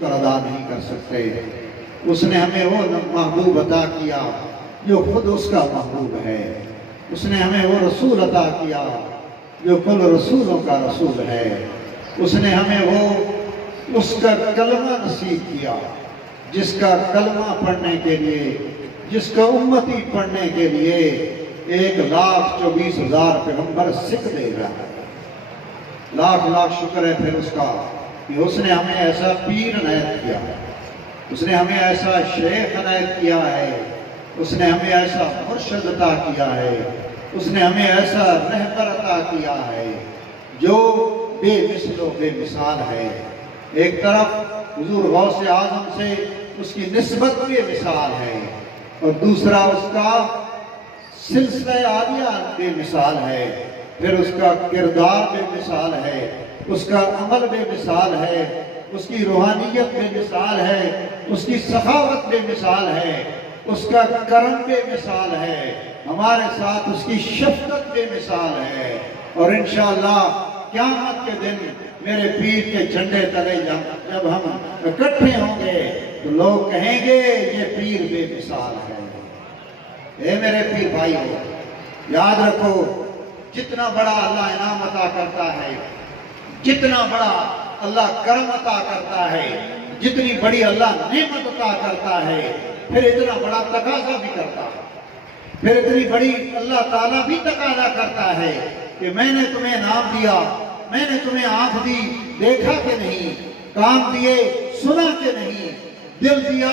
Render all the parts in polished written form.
کر ادا نہیں کر سکتے۔ اس نے ہمیں وہ محبوب عطا کیا جو خود اس کا محبوب ہے۔ اس نے ہمیں وہ رسول عطا کیا جو کل رسولوں کا رسول ہے۔ اس نے ہمیں وہ اس کا کلمہ نصیب کیا جس کا کلمہ پڑھنے کے لیے، جس کا امتی پڑھنے کے لیے 1,24,000 پیغمبر سکھ دے رہا ہے۔ لاکھ لاکھ شکر ہے پھر اس کا کہ اس نے ہمیں ایسا پیر عنایت کیا ہے، اس نے ہمیں ایسا شیخ عنایت کیا ہے، اس نے ہمیں ایسا مرشد عطا کیا ہے، اس نے ہمیں ایسا رہبر عطا کیا ہے جو بے مثل و بے مثال ہے۔ ایک طرف حضور غوث اعظم سے اس کی نسبت بے مثال ہے، اور دوسرا اس کا سلسلہ عالیہ بے مثال ہے، پھر اس کا کردار بے مثال ہے، اس کا عمل بے مثال ہے، اس کی روحانیت بے مثال ہے، اس کی سخاوت بے مثال ہے، اس کا کرم بے مثال ہے، ہمارے ساتھ اس کی شفقت بے مثال ہے۔ اور انشاءاللہ قیامت کے دن میرے پیر کے جھنڈے تلے جب ہم اکٹھے ہوں گے تو لوگ کہیں گے یہ پیر بے مثال ہے۔ اے میرے پیر بھائیو، یاد رکھو جتنا بڑا اللہ انعام عطا کرتا ہے، جتنا بڑا اللہ کرم عطا کرتا ہے، جتنی بڑی اللہ نعمت عطا کرتا ہے، پھر اتنا بڑا تقاضا بھی کرتا ہے، پھر اتنی بڑی اللہ تعالیٰ بھی تقاضا کرتا ہے کہ میں نے تمہیں انعام دیا، میں نے تمہیں آنکھ دی، دیکھا کہ نہیں، کان دیے، سنا کہ نہیں، دل دیا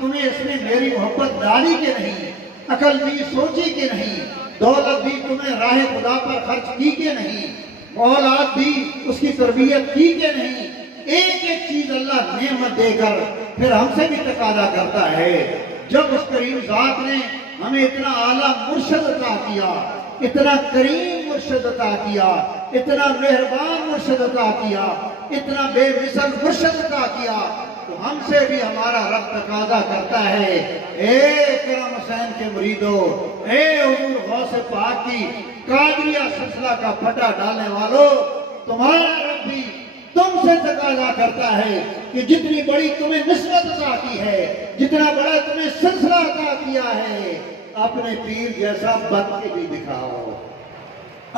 تمہیں اس نے میری محبت ڈالی کہ نہیں، عقل دی سوچی کہ نہیں، دولت دی تمہیں راہ خدا پر خرچ کی کہ نہیں، اولاد دی اس کی تربیت کی کہ نہیں۔ ایک ایک چیز اللہ نعمت دے کر پھر ہم سے بھی تقاضا کرتا ہے۔ جب اس کریم ذات نے ہمیں اتنا اعلیٰ مرشد عطا کیا، اتنا کریم مرشد عطا کیا، اتنا مہربان مرشد عطا کیا، اتنا بے مثل مرشد عطا کیا، تو ہم سے بھی ہمارا رب تقاضا کرتا ہے، اے کرم حسین کے مریدو، اے حضور غوث پاک کی قادریہ سلسلہ کا پھٹا ڈالنے والو، تمہارا رب بھی تم سے تقاضا کرتا ہے کہ جتنی بڑی تمہیں نسبت عطا کی ہے، جتنا بڑا تمہیں سلسلہ عطا کیا ہے، اپنے پیر جیسا بن کے بھی دکھاؤ،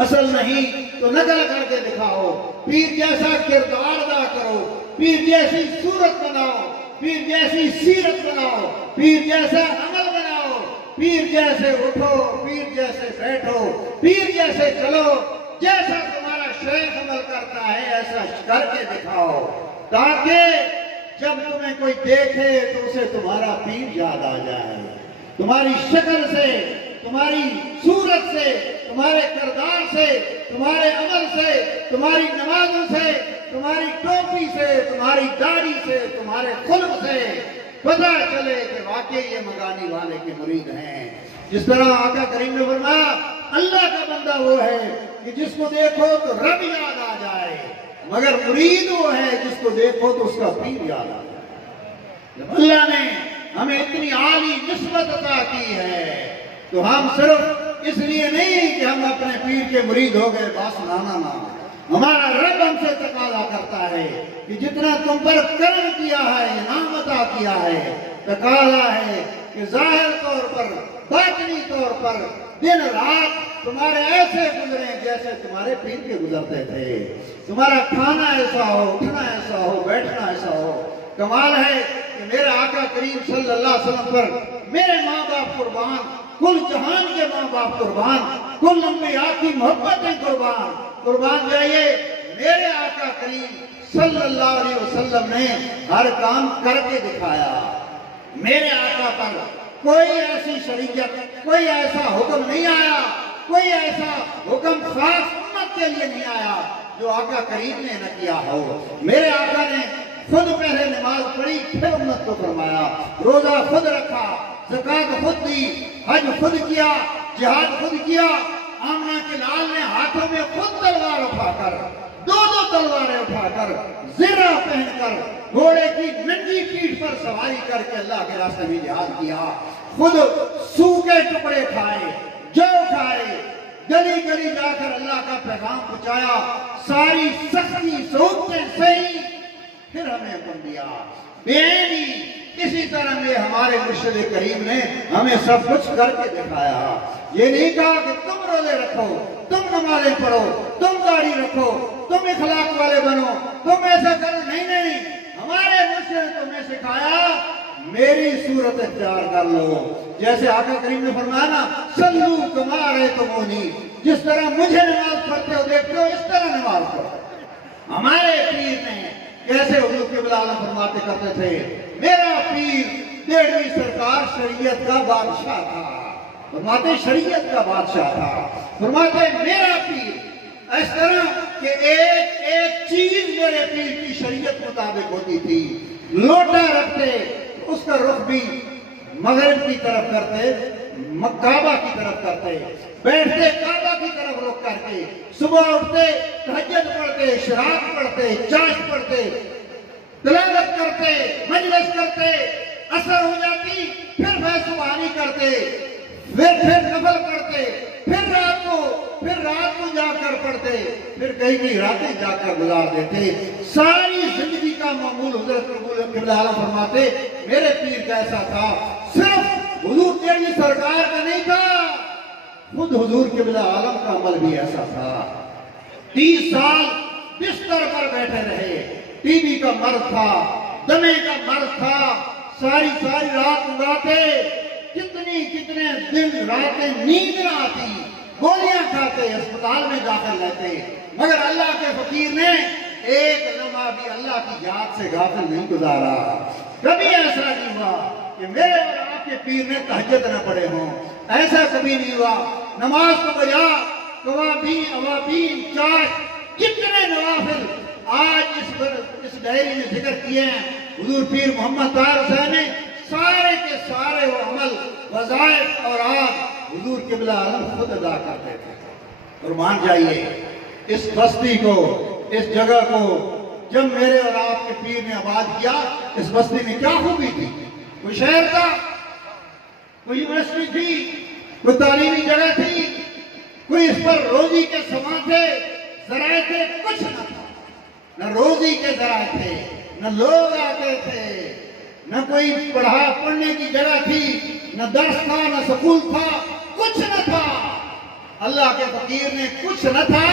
اصل نہیں تو نقل کر کے دکھاؤ، پیر جیسا کردار ادا کرو، پیر جیسی صورت بناؤ، پیر جیسی سیرت بناؤ، پیر جیسا عمل بناؤ، پیر جیسے اٹھو، پیر جیسے بیٹھو، پیر جیسے چلو، جیسا تمہارا شیخ عمل کرتا ہے ایسا کر کے دکھاؤ، تاکہ جب تمہیں کوئی دیکھے تو اسے تمہارا پیر یاد آ جائے، تمہاری شکل سے، تمہاری صورت سے، تمہارے کردار سے، تمہارے عمل سے، تمہاری نمازوں سے، تمہاری ٹوپی سے، تمہاری داڑھی سے، تمہارے خلق سے پتہ چلے کہ واقعی یہ مغانی والے کے مرید ہیں۔ جس طرح آقا کریم نے فرمایا اللہ کا بندہ وہ ہے کہ جس کو دیکھو تو رب یاد آ جائے، مگر مرید وہ ہے جس کو دیکھو تو اس کا پیر یاد آ جائے۔ جب اللہ نے ہمیں اتنی عالی نسبت عطا کی ہے تو ہم صرف اس لیے نہیں کہ ہم اپنے پیر کے مرید ہو گئے، بس نانا نا، ہمارا رب ہم سے تقاضا کرتا ہے کہ جتنا تم پر کرم کیا ہے، انعام عطا کیا ہے، تقاضا ہے کہ ظاہر طور پر، باطنی طور پر دن رات تمہارے ایسے گزریں جیسے تمہارے پیر کے گزرتے تھے، تمہارا کھانا ایسا ہو، اٹھنا ایسا ہو، بیٹھنا ایسا ہو۔ کمال ہے کہ میرے آقا کریم صلی اللہ علیہ وسلم پر میرے ماں باپ قربان، کل جہان کے ماں باپ قربان، کل انبیاء کی محبتیں قربان، قربان جائیے میرے آقا کریم صلی اللہ علیہ وسلم نے ہر کام کر کے دکھایا۔ میرے آقا پر کوئی ایسی شریعت، کوئی ایسا حکم نہیں آیا، کوئی ایسا حکم خاص امت کے لیے نہیں آیا جو آقا کریم نے نہ کیا ہو۔ میرے آقا نے خود پہلے نماز پڑھی، پھر امت کو فرمایا، روزہ خود رکھا، زکوٰۃ خود دی، حج خود کیا، جہاد خود کیا۔ آمنہ کے لال نے ہاتھوں میں خود تلوار اٹھا کر، دو تلواریں اٹھا کر، زرہ پہن کر، گھوڑے کی ننگی پیٹھ پر سواری کر کے اللہ کے راستے میں جہاد کیا، خود سوکھے ٹکڑے کھائے، جو کھائے، گلی گلی جا کر اللہ کا پیغام پہنچایا، ساری سختی صحبتیں سہی، پھر ہمیں حکم دیا بےعینی اسی طرح میں ہمارے مرشد کریم نے ہمیں سب کچھ کر کے دکھایا یہ نہیں کہا کہ تم روزے رکھو تم نمازیں پڑھو تم داڑھی رکھو تم اخلاق والے بنو تم ایسا کرو نہیں ہمارے مرشد نے تمہیں سکھایا میری صورت اختیار کر لو جیسے آقا کریم نے فرمایا نا صلو کما رأیتمونی جس طرح مجھے نماز پڑھتے ہو دیکھتے ہو اس طرح نماز پڑھو ہمارے پیر نے کیسے حضور قبلہ عالم فرماتے کرتے تھے میرا پیر 13ویں سرکار شریعت کا بادشاہ تھا فرماتے شریعت کا بادشاہ تھا فرماتے میرا پیر اس طرح کہ ایک چیز میرے پیر کی شریعت مطابق ہوتی تھی لوٹا رکھتے اس کا رخ بھی مغرب کی طرف کرتے کعبہ کی طرف کرتے بیٹھتے کعبہ کی طرف رخ کر کے صبح اٹھتے تہجد پڑھتے اشراق پڑھتے چاشت پڑھتے تلاوت کرتے مجلس کرتے عصر ہو جاتی پھر سبحانی کرتے پھر نفل پڑھتے پھر رات کو جا کر پڑھتے پھر کئی راتیں جا کر گزار دیتے ساری زندگی کا معمول حضرت قبلہ عالم فرماتے میرے پیر کیسا تھا صرف حضور 13ویں سرکار کا نہیں تھا خود حضور قبلہ عالم کا عمل بھی ایسا تھا 30 سال بستر پر بیٹھے رہے ٹی بی کا مرض تھا دمے کا مرض تھا ساری رات اگاتے کتنے دن راتیں نیند نہ آتی گولیاں کھاتے اسپتال میں داخل رہتے مگر اللہ کے فقیر نے ایک لمحہ بھی اللہ کی یاد سے غافل نہیں گزارا کبھی ایسا نہیں ہوا کہ میرے اور آپ کے پیر نے تہجد نہ پڑے ہوں ایسا کبھی نہیں ہوا نماز کو بجا قوابین اوابین چاش کتنے نوافل آج اس ڈائری میں ذکر کیے ہیں حضور پیر محمد طاہر حسین نے سارے کے سارے وہ عمل وظائف اور آج حضور قبلہ عالم خود ادا کرتے تھے اور مان جائیے اس بستی کو اس جگہ کو جب میرے اور آپ کے پیر نے آباد کیا اس بستی میں کیا خوبی تھی کوئی شہر تھا کوئی یونیورسٹی تھی کوئی تعلیمی جگہ تھی کوئی اس پر روزی کے سامان تھے ذرائع تھے کچھ نہ تھا نہ روزی کے ذرائع تھے نہ لوگ آتے تھے نہ کوئی پڑھنے کی جگہ تھی نہ درس تھا نہ سکول تھا کچھ نہ تھا اللہ کے فقیر نے کچھ نہ تھا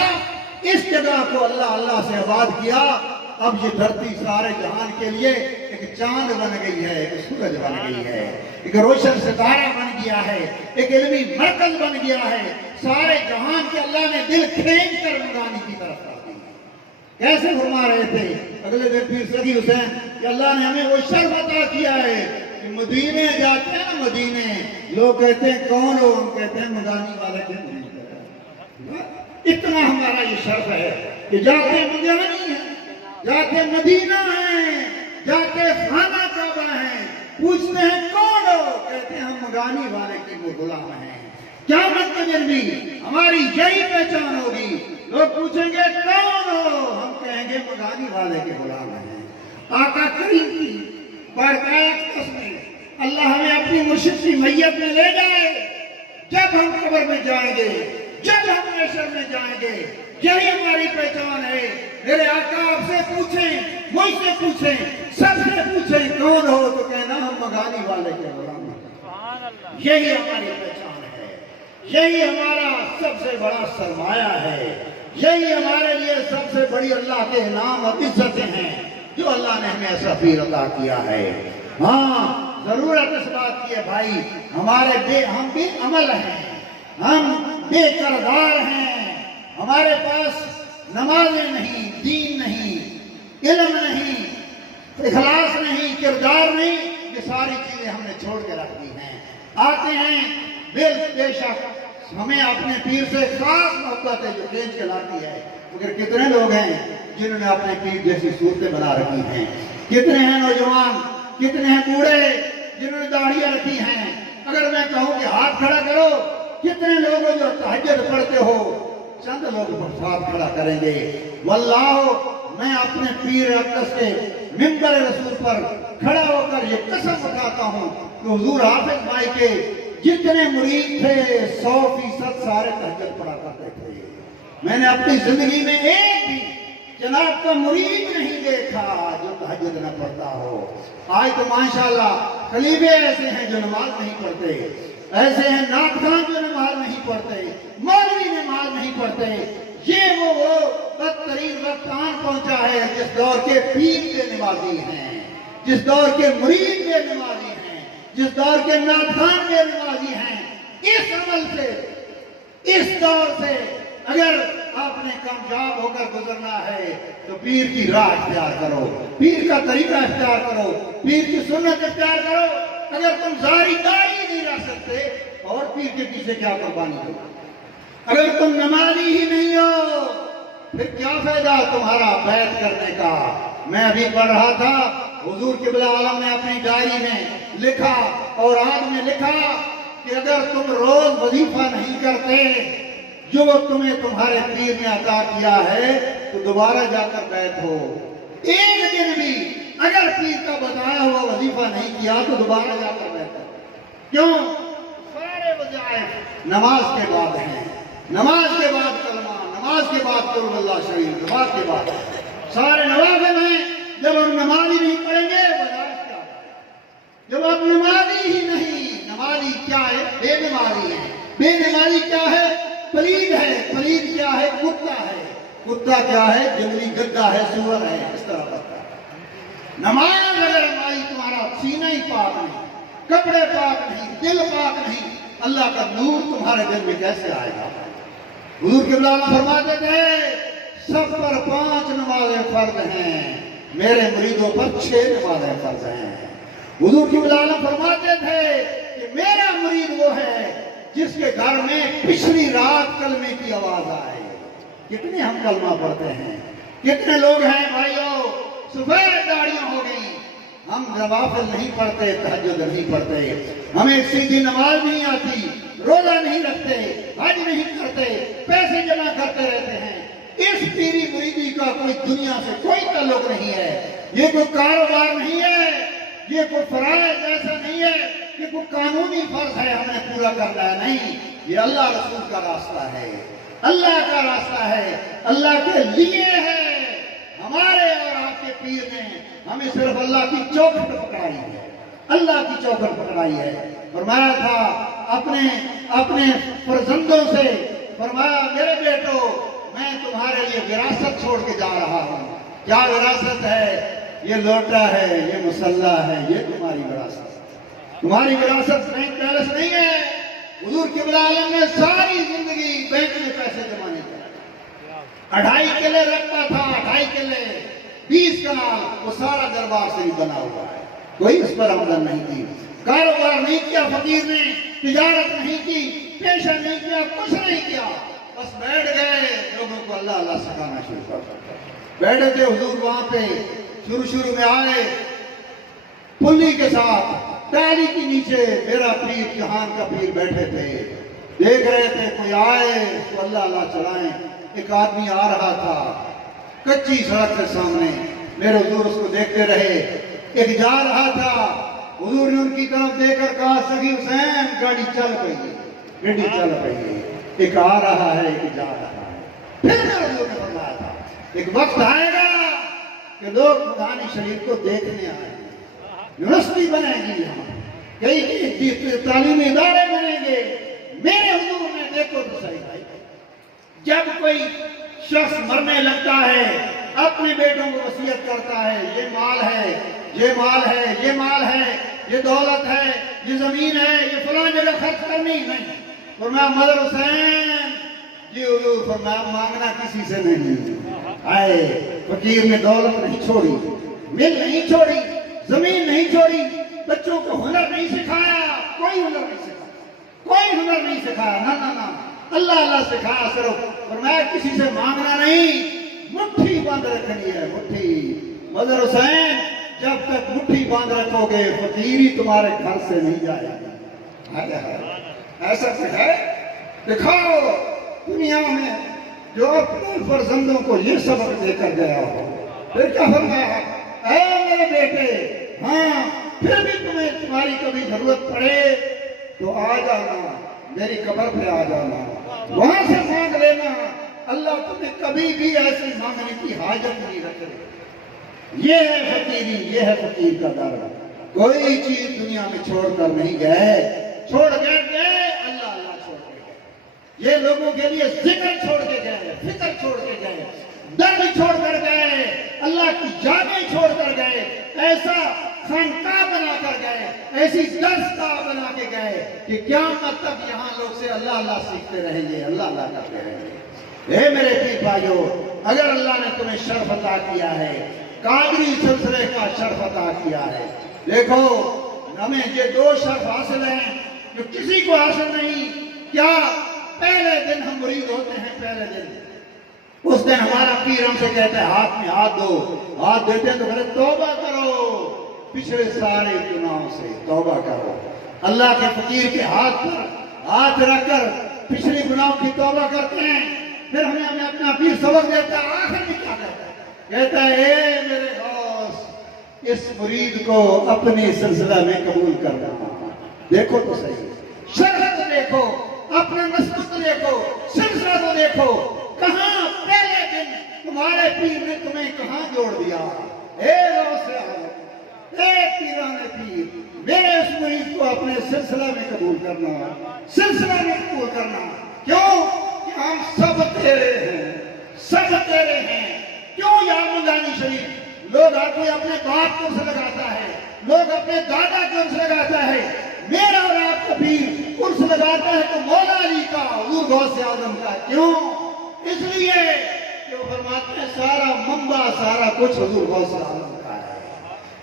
اس جگہ کو اللہ سے آباد کیا اب یہ دھرتی سارے جہان کے لیے ایک چاند بن گئی ہے ایک سورج بن گئی ہے ایک روشن ستارہ بن گیا ہے ایک علمی مرکز بن گیا ہے سارے جہان کے اللہ نے دل کھینچ کر مدانی کی طرف کر دی کیسے فرما رہے تھے اگلے دن پیر سخی حسین کہ اللہ نے ہمیں وہ شرف عطا کیا ہے کہ مدینے جاتے ہیں مدینے لوگ کہتے ہیں کون ہو ہم کہتے ہیں مدانی والے کے نہیں اتنا ہمارا یہ شرف ہے کہ جاتے مدینے ہیں جاتے مدینہ ہیں جاتے خانہ کعبہ ہیں پوچھتے ہیں کون ہو کہتے ہیں ہم مدانی والے کی وہ غلام ہیں کیا مطلب بھی ہماری یہی پہچان ہوگی لوگ پوچھیں گے کون ہو ہم کہیں گے مدانی والے کے غلام ہیں آقا کریم کی بارگاہ قسمیں اللہ ہمیں اپنی مرشد کی میت میں لے جائے جب ہم قبر میں جائیں گے جب ہم محشر میں جائیں گے یہی ہماری پہچان ہے میرے آقا آپ سے پوچھیں مجھ سے پوچھیں سب سے پوچھیں کون ہو تو کہنا ہم مدانی والے کے غلام ہیں یہی ہماری پہچان ہے یہی ہمارا سب سے بڑا سرمایہ ہے یہی ہمارے لیے سب سے بڑی اللہ کے انعام اور عزتیں ہیں جو اللہ نے ہمیں ایسا پیر عطا کیا ہے ہاں ضرورت اس بات کی ہے بھائی ہم بھی عمل ہیں ہم بے کردار ہیں ہمارے پاس نمازیں نہیں دین نہیں علم نہیں اخلاص نہیں کردار نہیں یہ ساری چیزیں ہم نے چھوڑ کے رکھ دی ہیں آتے ہیں بے شک ہمیں اپنے پیر سے خاص محبت ہے جو کھینچ کے لاتی ہے مگر کتنے لوگ ہیں جنہوں نے اپنے پیر جیسی صورتیں بنا رکھی ہیں کتنے ہیں نوجوان کتنے ہیں بوڑھے جنہوں نے داڑھیاں رکھی ہیں اگر میں کہوں کہ ہاتھ کھڑا کرو کتنے لوگ جو تہجد پڑھتے ہو چند لوگ ساتھ کھڑا کریں گے واللہ میں اپنے پیر اقدس کے منبر رسول پر کھڑا ہو کر یہ قسم اٹھاتا ہوں کہ حضور حافظ بھائی کے جتنے مرید تھے 100% سارے تہجد پڑھا کرتے تھے میں نے اپنی زندگی میں ایک بھی جناب کا مرید نہیں دیکھا جو تہجد نہ پڑھتا ہو۔ آج تو ماشاءاللہ خلیبے ایسے ہیں جو نماز نہیں پڑھتے، ایسے ہیں نعت خان جو نماز نہیں پڑھتے، مولوی نماز نہیں پڑھتے۔ یہ وہ بدترین وقت آن پہنچا ہے جس دور کے پیر بے نمازی ہیں، جس دور کے مرید بے نمازی ہیں، جس دور کے نعت خان بے نمازی ہیں۔ اس عمل سے، اس دور سے اگر آپ نے کامیاب ہو کر گزرنا ہے تو پیر کی راہ اختیار کرو، پیر کا طریقہ اختیار کرو، پیر کی سنت اختیار کرو۔ اگر تم ظاہری داعی نہیں رہ سکتے اور پیر کے پیچھے کیا قربانی دو؟ اگر تم نمازی ہی نہیں ہو پھر کیا فائدہ تمہارا بیعت کرنے کا؟ میں ابھی پڑھ رہا تھا، حضور قبلہ عالم نے اپنی ڈائری میں لکھا اور آج میں لکھا کہ اگر تم روز وظیفہ نہیں کرتے جو تمہیں تمہارے پیر نے عطا کیا ہے تو دوبارہ جا کر بیعت ہو۔ ایک دن بھی اگر پیر کا بتایا ہوا وظیفہ نہیں کیا تو دوبارہ جا کر بیعت ہو۔ کیوں؟ سارے وظائف نماز کے بعد ہیں، نماز کے بعد کلمہ، نماز کے بعد قل اللہ شریف، نماز کے بعد سارے نوافل ہیں۔ جب ہم نمازی نہیں پڑھیں گے وظائف کیا؟ جب آپ نمازی ہی نہیں، نمازی کیا ہے؟ بے نمازی ہے۔ بے نمازی کیا ہے؟ پلید ہے۔ پلید کیا ہے؟ کتا ہے۔ کتا کیا ہے؟ جنگلی گدھا ہے، سور ہے، اس طرح کرتا ہے۔ نماز اگر ہماری تمہارا سینہ ہی پاک نہیں، کپڑے پاک نہیں، دل پاک نہیں، اللہ کا نور تمہارے دل میں کیسے آئے گا؟ حضور قبلہ عالم فرماتے تھے سب پر 5 نمازیں فرض ہیں، میرے مریدوں پر 6 نمازیں فرض ہیں۔ حضور قبلہ عالم فرماتے تھے کہ میرا مرید وہ ہے جس کے گھر میں پچھلی رات کلمے کی آواز آئے۔ کتنے ہم کلمہ پڑھتے ہیں، کتنے لوگ ہیں بھائیوں سفید داڑیاں ہو گئی، ہم نوافل نہیں پڑھتے، تہجد نہیں پڑھتے، ہمیں سیدھی نماز نہیں آتی، روزہ نہیں رکھتے، حج نہیں کرتے، پیسے جمع کرتے رہتے ہیں۔ اس پیری مریدی کا کوئی دنیا سے کوئی تعلق نہیں ہے، یہ کوئی کاروبار نہیں ہے، یہ کوئی فرائض ایسا نہیں ہے کہ کوئی قانونی فرض ہے ہمیں پورا کرنا ہے، نہیں، یہ اللہ رسول کا راستہ ہے، اللہ کا راستہ ہے، اللہ کے لیے ہے۔ ہمارے اور آپ کے پیر نے ہمیں صرف اللہ کی چوکھٹ پکڑائی ہے، اللہ کی چوکھٹ پکڑائی ہے۔ فرمایا تھا اپنے فرزندوں سے، فرمایا میرے بیٹو میں تمہارے لیے وراثت چھوڑ کے جا رہا ہوں۔ کیا وراثت ہے؟ یہ لوٹا ہے، یہ مسلح ہے، یہ تمہاری وراثت ہے۔ تمہاری وراثت بینک بیلنس نہیں ہے۔ حضور قبلہ عالم نے ساری زندگی بینک میں پیسے جمع نہیں کیا، 2.5 کلے رکھتا تھا، 2.5 کلے 20 کنال، وہ سارا دربار سے ہی بنا ہوا ہے، کوئی اس پر آمدن نہیں تھی، کاروبار نہیں کیا فقیر نے، تجارت نہیں کی، پیشہ نہیں کیا، کچھ نہیں کیا، بس بیٹھ گئے لوگوں کو اللہ اللہ سکھانا شروع کر دیا۔ بیٹھے تھے حضور وہاں پہ، شروع میں آئے پلی کے ساتھ، ٹالی کے نیچے میرا پیر جہان کا پیر بیٹھے تھے، دیکھ رہے تھے کوئی آئے اس کو اللہ اللہ چلائیں۔ ایک آدمی آ رہا تھا کچی سڑک کے سامنے، میرے حضور اس کو دیکھتے رہے۔ ایک جا رہا تھا، حضور نے ان کی طرف دیکھ کر کہا سخی حسین گاڑی چل پئی ہے، گاڑی چل پئی ہے، ایک آ رہا ہے ایک جا رہا ہے۔ پھر میرے حضور نے فرمایا تھا ایک وقت آئے گا کہ لوگ مدانی شریف کو دیکھنے آئے گے، یونیورسٹی بنے گی، کئی تعلیمی ادارے بنیں گے۔ میرے حضور نے دیکھو تو صحیح بھائی، جب کوئی شخص مرنے لگتا ہے اپنے بیٹوں کو وصیت کرتا ہے، یہ مال ہے، یہ مال ہے، یہ مال ہے، یہ دولت ہے، یہ زمین ہے، یہ فلاں جگہ خرچ کرنی نہیں۔ فرمایا مدر حسین جی حضور، فرمایا مانگنا کسی سے نہیں۔ آئے فقیر نے دولت نہیں چھوڑی، مل نہیں چھوڑی، زمین نہیں چھوڑی، بچوں کو ہنر نہیں سکھایا، کوئی ہنر نہیں سکھایا، کوئی ہنر نہیں سکھایا، نہ اللہ اللہ سکھایا صرف۔ فرمایا کسی سے مانگنا نہیں، مٹھی باندھ رکھنی ہے، مٹھی۔ مدر حسین جب تک مٹھی باندھ رکھو گے فقیری تمہارے گھر سے نہیں جائے گی۔ ایسا ہے دکھاؤ دنیا میں جو اپنے فرزندوں کو یہ سبق دے کر گیا ہو۔ پھر کیا فرمایا؟ اے میرے بیٹے، ہاں پھر بھی تمہیں تمہاری کبھی ضرورت پڑے تو آ جانا، میری قبر پہ آ جانا، وہاں سے مانگ لینا، اللہ تمہیں کبھی بھی ایسی مانگنے کی حاجت نہیں رکھے۔ یہ ہے فقیری، یہ ہے فقیر کا در۔ کوئی چیز دنیا میں چھوڑ کر نہیں گئے، چھوڑ گئے اللہ اللہ چھوڑ کے گئے۔ یہ لوگوں کے لیے ذکر چھوڑ کے گئے، فکر چھوڑ کے گئے، درد چھوڑ کر گئے، اللہ کی جانیں چھوڑ کر گئے، ایسا خانقاہ بنا کر گئے، ایسی درسگاہ بنا کے گئے کہ قیامت تک یہاں لوگ سے اللہ اللہ سیکھتے رہیں گے، اللہ اللہ کرتے رہیں گے۔ اے میرے پیر بھائیو، اگر اللہ نے تمہیں شرف عطا کیا ہے، قادری سلسلے کا شرف عطا کیا ہے، دیکھو ہمیں یہ دو شرف حاصل ہیں جو کسی کو حاصل نہیں۔ کیا پہلے دن ہم مرید ہوتے ہیں، پہلے دن اس دن ہمارا پیر ہم سے کہتا ہے ہاتھ میں ہاتھ دو، ہاتھ دیتے ہیں تو کہتے توبہ کرو، پچھلے سارے گناہوں سے توبہ کرو۔ اللہ کے فقیر کے ہاتھ پر ہاتھ رکھ کر پچھلے گناہوں کی توبہ کرتے ہیں۔ پھر ہمیں اپنا پیر سبق دیتا ہے، آخر میں کیا کہتا ہے؟ کہتا ہے اے میرے غوث، اس مرید کو اپنے سلسلہ میں قبول کرنا۔ دیکھو تو صحیح، شرح تو دیکھو، اپنا نسب تو دیکھو، سلسلہ تو دیکھو، کہاں پہلے دن تمہارے پیر نے تمہیں کہاں جوڑ دیا۔ اے غوث اعظم، اے پیران پیر، میرے اس مرید کو اپنے سلسلہ میں قبول کرنا، سلسلہ میں قبول کرنا۔ کیوں کہ ہم سب تیرے ہیں، سب تیرے ہیں۔ کیوں یا مدانی شریف، لوگ کوئی اپنے باپ کو سے لگاتا ہے، لوگ اپنے دادا کو سے لگاتا ہے، میرا اور آپ کا پیر عرس لگاتا ہے تو مولا علی کا، حضور غوث اعظم کا۔ کیوں؟ اس لیے کہ وہ فرماتے ہیں سارا منبع، سارا کچھ حضور غوث اعظم کا ہے۔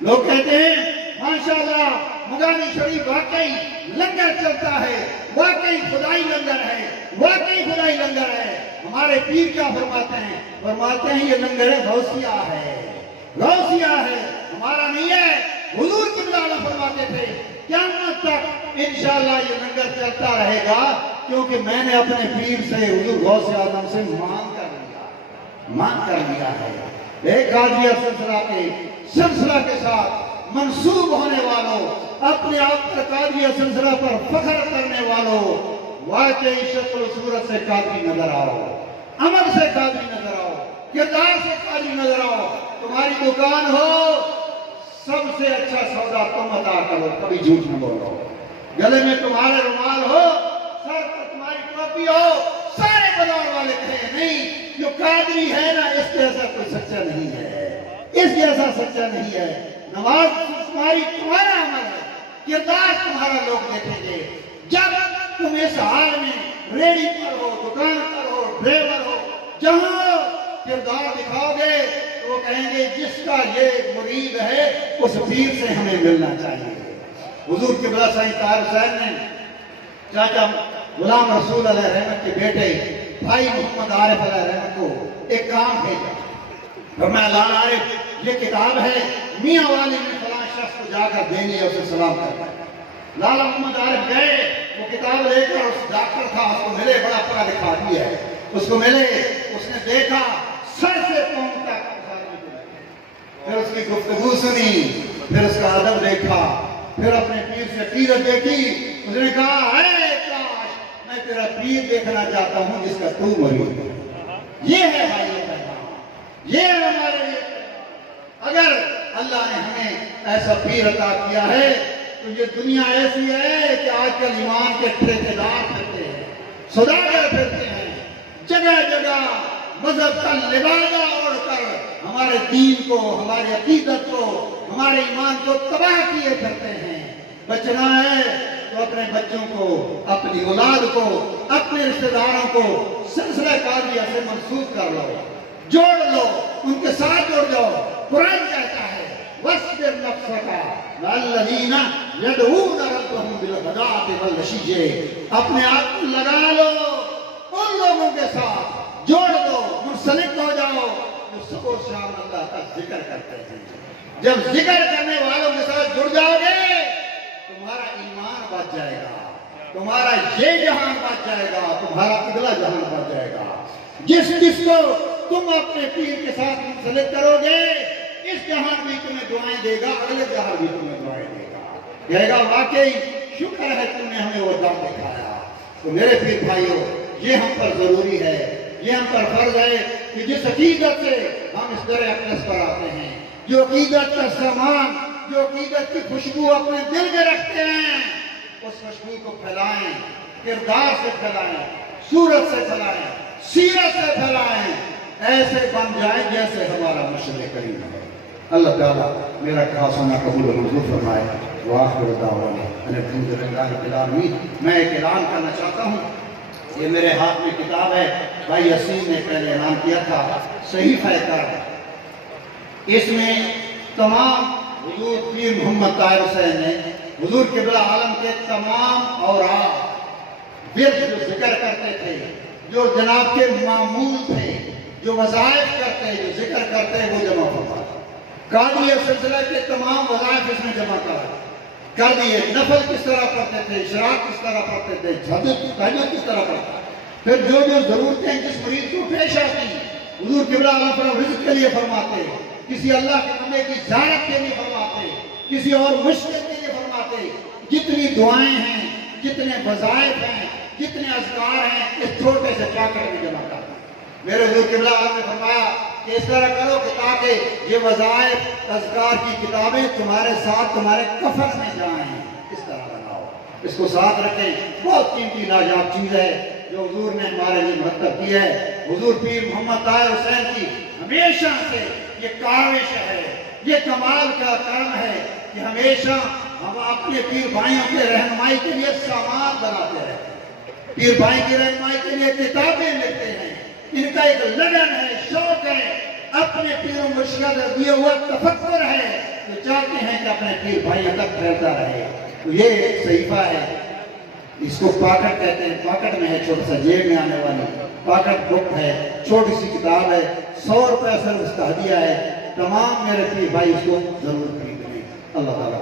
لوگ کہتے ہیں ماشاءاللہ مدانی شریف واقعی لنگر چلتا ہے، واقعی خدائی لنگر ہے، واقعی خدائی لنگر ہے۔ ہمارے پیر کیا فرماتے ہیں؟ فرماتے ہیں یہ لنگر غوثیہ ہے، غوثیہ ہے، ہمارا نہیں ہے۔ حضور قبلہ فرماتے تھے قیامت تک انشاءاللہ یہ لنگر چلتا رہے گا، کیونکہ میں نے اپنے پیر سے، حضور غوث اعظم سے مانگ کر لیا ہے۔ ایک قادریہ سلسلہ کے ساتھ منسوب ہونے والوں، اپنے آپ کا قادریہ سلسلہ پر فخر کرنے والوں، واقعی شکل و صورت سے قادری نظر آؤ، عمل سے قادری نظر آؤ، کردار سے قادری نظر آؤ۔ تمہاری دکان ہو، سب سے اچھا سودا تم ادا کرو، کبھی جھوٹ نہ بولو۔ گلے میں تمہارے رومال ہو، سر پر تمہاری ٹوپی ہو، سارے بازار والے کہیں نہیں جو قادری ہے نا اس جیسا کوئی سچا نہیں ہے، اس جیسا سچا نہیں ہے۔ نماز تمہارا عمل ہے، کردار تمہارا لوگ دیکھیں گے۔ جب تم اس حال میں ریڑی پر ہو، دکان پر ہو، ڈرائیور ہو، جہاں کردار دکھاؤ گے تو وہ کہیں گے جس کا یہ مرید ہے اس پیر سے ہمیں ملنا چاہیے۔ حضور قبلہ سائیں طاہر حسین نے چاچا غلام رسول علیہ رحمت کے بیٹے بھائی محمد عارف علیہ رحمت کو ایک کام بھیجا، فرمایا لالا عارف یہ کتاب ہے، میاں والی میں فلاں شخص کو جا کر دینی ہے، اسے سلام کرنا ہے۔ لالا محمد عارف گئے، وہ کتاب لے کر، اس ڈاکٹر تھا اس کو ملے، بڑا پڑھا لکھا آدمی ہے، اس کو ملے، اس نے دیکھا سر سے پاؤں تک، پھر اس کی گفتگو سنی، پھر اس کا ادب دیکھا، پھر اپنے پیر سے عقیدت دیکھی۔ اس نے کہا اے کاش میں تیرا پیر دیکھنا چاہتا ہوں جس کا تو مرید ہے۔ یہ ہے بھائی پیغام، یہ ہے ہمارے لیے۔ اگر اللہ نے ہمیں ایسا پیر عطا کیا ہے تو یہ دنیا ایسی ہے کہ آج کل ایمان کے ٹھیکیدار پھرتے ہیں، سوداگر پھرتے ہیں، جگہ جگہ مذہب کا لبادہ اوڑھ کر ہمارے دین کو، ہماری عقیدت کو، ہمارے ایمان کو تباہ کیے پھرتے ہیں۔ بچنا ہے تو اپنے بچوں کو، اپنی اولاد کو، اپنے رشتہ داروں کو سلسلہ قادریہ سے منسوب کر لو، جوڑ لو، ان کے ساتھ جوڑ جاؤ۔ قرآن کہتا ہے وَاصْبِرْ نَفْسَكَ مَعَ الَّذِينَ يَدْعُونَ رَبَّهُمْ بِالْغَدَاةِ وَالْعَشِيِّ، اپنے آپ کو لگا لو ان لوگوں کے ساتھ، جوڑ دو، منسلک ہو جاؤ جو صبح و شام اللہ کا ذکر کرتے ہیں۔ جب ذکر کرنے والوں کے ساتھ جڑ جاؤ گے تمہارا ایمان بچ جائے گا، تمہارا یہ جہان بچ جائے گا، تمہارا اگلا جہان بچ جائے گا۔ جس کو تم اپنے پیر کے ساتھ منسلک کرو گے اس جہان بھی تمہیں دعائیں دے گا، اگلے جہان بھی تمہیں دعائیں دے گا، کہے گا واقعی شکر ہے تم نے ہمیں وہ دم دکھایا۔ تو میرے پیر بھائیوں یہ ہم پر ضروری ہے یہ ہم پر فرض ہے کہ جس عقیدت سے ہم اس در اقدس پر آتے ہیں، جو عقیدت کا سامان، جو عقیدت کی خوشبو اپنے دل میں رکھتے ہیں، اس خوشبو کو پھیلائیں، کردار سے پھیلائیں، صورت سے پھیلائیں، سیرت سے پھیلائیں، ایسے بن جائیں جیسے ہمارا مرشد کریم ہے۔ اللہ تعالیٰ میرا خاصانہ قبول و منظور فرمائے۔ وآخر دعوانا ان الحمدللہ رب العالمین۔ میں ایک اعلان کرنا چاہتا ہوں، یہ میرے ہاتھ میں کتاب ہے، بھائی اسیم نے پہلے اعلان کیا تھا، صحیفہ کرم۔ اس میں تمام حضور پیر محمد طاہر حسین نے حضور قبلہ عالم کے تمام اوراق ورد جو ذکر کرتے تھے، جو جناب کے معمول تھے، جو وظائف کرتے، جو ذکر کرتے، وہ جمع فرمایا۔ قادریہ سلسلہ کے تمام وظائف اس میں جمع کر دیے، نفل کس طرح پڑھتے تھے، اشراق کس طرح پڑھتے تھے، تہجد کس طرح پڑھتے تھے، پھر جو جو ضرورتیں جس مریض کو پیش آتی حضور قبلہ عالم پر رزق کے لیے فرماتے، کسی اللہ کے بندے کی زیارت کے لیے فرماتے، کسی اور مشکل کے لیے فرماتے، جتنی دعائیں ہیں، جتنے وظائف ہیں، جتنے اذکار ہیں، اس چھوٹے سے پاکٹ میں جمع کرتے۔ میرے حضور قبلہ عالم نے فرمایا کہ اس طرح کرو کہ تاکہ یہ وظائف اذکار کی کتابیں تمہارے ساتھ تمہارے کفن میں جائیں، اس طرح بناؤ، اس کو ساتھ رکھیں۔ بہت قیمتی ناجاب چیز ہے جو حضور نے ہمارے لیے مرتب کی ہے۔ حضور پیر محمد طاہر حسین کی ہمیشہ سے یہ کاوش ہے، یہ کمال کا کرم ہے کہ ہمیشہ ہم اپنے پیر بھائیوں کے رہنمائی کے لیے سامان بناتے رہتے ہیں، پیر بھائی کی رہنمائی کے لیے کتابیں لکھتے ہیں۔ ان کا ایک لگن ہے، شوق ہے، اپنے پیر و مرشد دیے ہوا تفکر ہے، تو چاہتے ہیں کہ اپنے پیر بھائیوں تک پھیلتا رہے۔ تو یہ ایک صحیفہ ہے، اس کو پاکٹ کہتے ہیں، پاکٹ میں ہے، چھوٹا سا جیب میں آنے والی پاکٹ بک ہے، چھوٹی سی کتاب ہے، 100 روپے صرف اس کا ہدیہ ہے۔ تمام میرے پیر بھائی اس کو ضرور خرید لیں۔ اللہ تعالیٰ